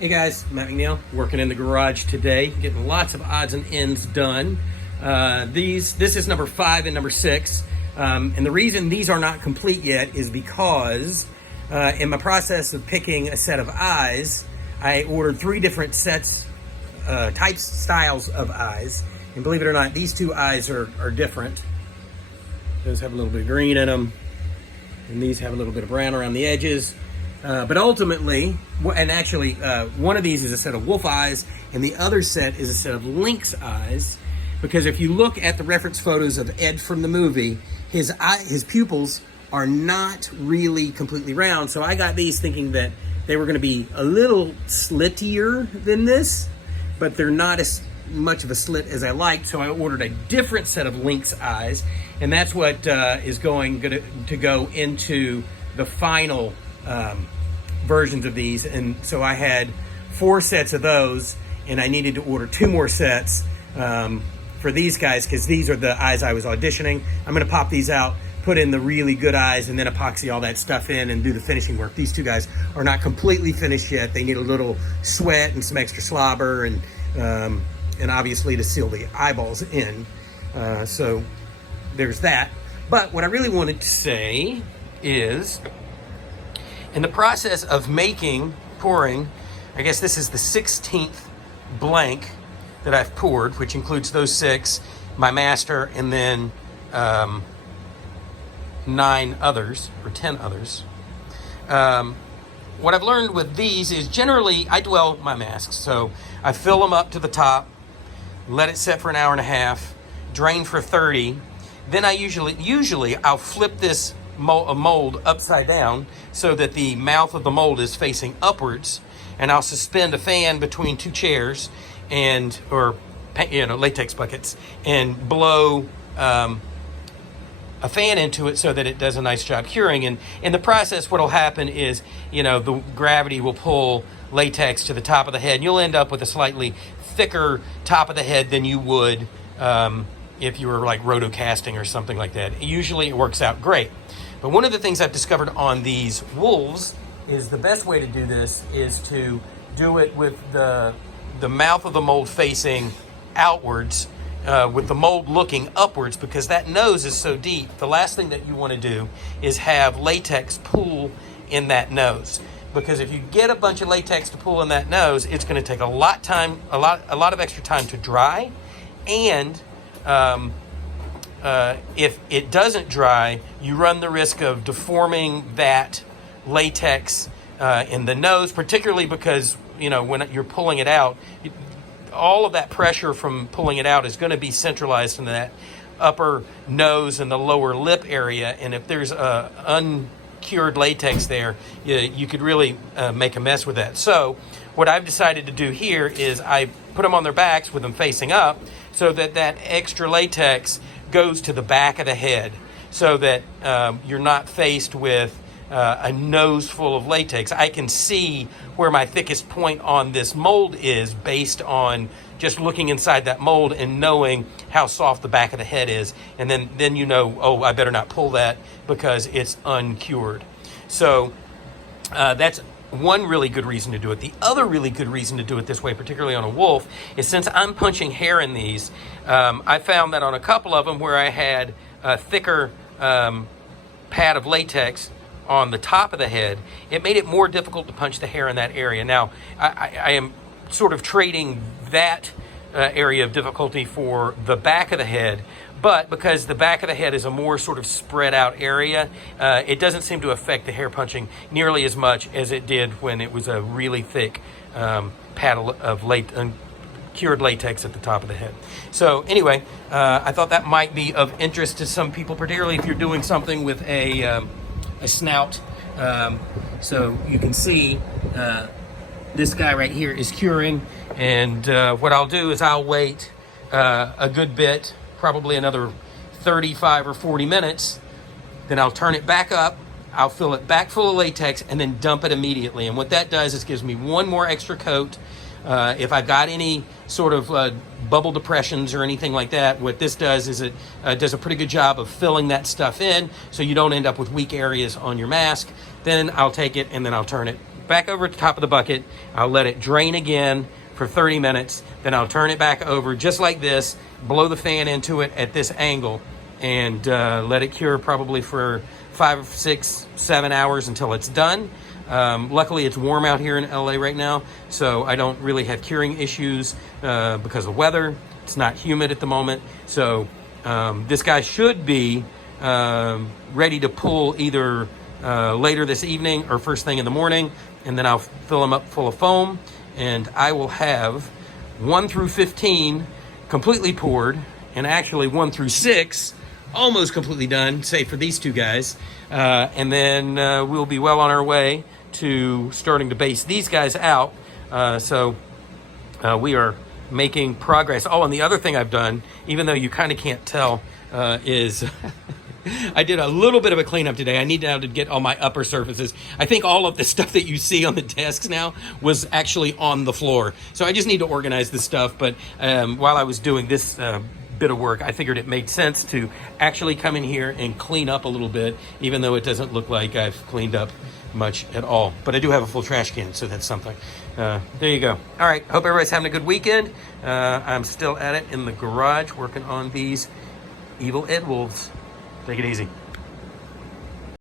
Hey guys, Matt McNeil, working in the garage today, getting lots of odds and ends done. This is number 5 and number 6. And the reason these are not complete yet is because in my process of picking a set of eyes, I ordered 3 different sets, styles of eyes. And believe it or not, these 2 eyes are different. Those have a little bit of green in them, and these have a little bit of brown around the edges. But ultimately, and actually, one of these is a set of wolf eyes, and the other set is a set of lynx eyes. Because if you look at the reference photos of Ed from the movie, his pupils are not really completely round. So I got these thinking that they were going to be a little slittier than this, but they're not as much of a slit as I liked. So I ordered a different set of lynx eyes, and that's what is going to go into the final versions of these. And so I had 4 sets of those, and I needed to order 2 more sets for these guys, because these are the eyes I was auditioning. I'm going to pop these out, put in the really good eyes, and then epoxy all that stuff in and do the finishing work. These 2 guys are not completely finished yet. They need a little sweat and some extra slobber, and obviously to seal the eyeballs in. So there's that. But what I really wanted to say is, in the process of pouring, I guess this is the 16th blank that I've poured, which includes those 6, my master, and then 9 others, or 10 others. What I've learned with these is generally I dwell my masks. So I fill them up to the top, let it set for an hour and a half, drain for 30. Then I usually I'll flip this mold upside down so that the mouth of the mold is facing upwards, and I'll suspend a fan between 2 chairs or latex buckets, and blow a fan into it so that it does a nice job curing. And in the process, what'll happen is, the gravity will pull latex to the top of the head, and you'll end up with a slightly thicker top of the head than you would if you were like rotocasting or something like that. Usually it works out great. But one of the things I've discovered on these wolves is the best way to do this is to do it with the mouth of the mold facing outwards, with the mold looking upwards, because that nose is so deep. The last thing that you want to do is have latex pool in that nose, because if you get a bunch of latex to pool in that nose, it's going to take a lot of extra time to dry, and if it doesn't dry, you run the risk of deforming that latex in the nose, particularly because, when you're pulling it out, all of that pressure from pulling it out is going to be centralized in that upper nose and the lower lip area. And if there's uncured latex there, you could really make a mess with that. So what I've decided to do here is I put them on their backs with them facing up, so that extra latex goes to the back of the head, so that you're not faced with a nose full of latex. I can see where my thickest point on this mold is based on just looking inside that mold and knowing how soft the back of the head is. And then oh, I better not pull that because it's uncured. So that's one really good reason to do it. The other really good reason to do it this way, particularly on a wolf, is since I'm punching hair in these, I found that on a couple of them where I had a thicker pad of latex on the top of the head, it made it more difficult to punch the hair in that area. Now, I am sort of trading that area of difficulty for the back of the head, but because the back of the head is a more sort of spread out area, it doesn't seem to affect the hair punching nearly as much as it did when it was a really thick pad of cured latex at the top of the head. So anyway, I thought that might be of interest to some people, particularly if you're doing something with a snout. So you can see this guy right here is curing, and what I'll do is I'll wait a good bit, probably another 35 or 40 minutes. Then I'll turn it back up, I'll fill it back full of latex, and then dump it immediately. And what that does is gives me one more extra coat. If I've got any sort of bubble depressions or anything like that, what this does is it does a pretty good job of filling that stuff in, so you don't end up with weak areas on your mask. Then I'll take it and then I'll turn it back over at the top of the bucket. I'll let it drain again for 30 minutes. Then I'll turn it back over just like this, blow the fan into it at this angle, and let it cure probably for 5, 6, 7 hours until it's done. Luckily, it's warm out here in LA right now, so I don't really have curing issues because of weather. It's not humid at the moment. So this guy should be ready to pull either later this evening or first thing in the morning, and then I'll fill him up full of foam, and I will have 1 through 15 completely poured, and actually 1 through 6 almost completely done, save for these two guys. And then we'll be well on our way to starting to base these guys out. So we are making progress. Oh, and the other thing I've done, even though you kind of can't tell, is I did a little bit of a cleanup today. I need now to get all my upper surfaces. I think all of the stuff that you see on the desks now was actually on the floor. So I just need to organize this stuff. But while I was doing this bit of work, I figured it made sense to actually come in here and clean up a little bit, even though it doesn't look like I've cleaned up much at all. But I do have a full trash can, so that's something. There you go. All right, hope everybody's having a good weekend. I'm still at it in the garage working on these evil Ed wolves. Take it easy.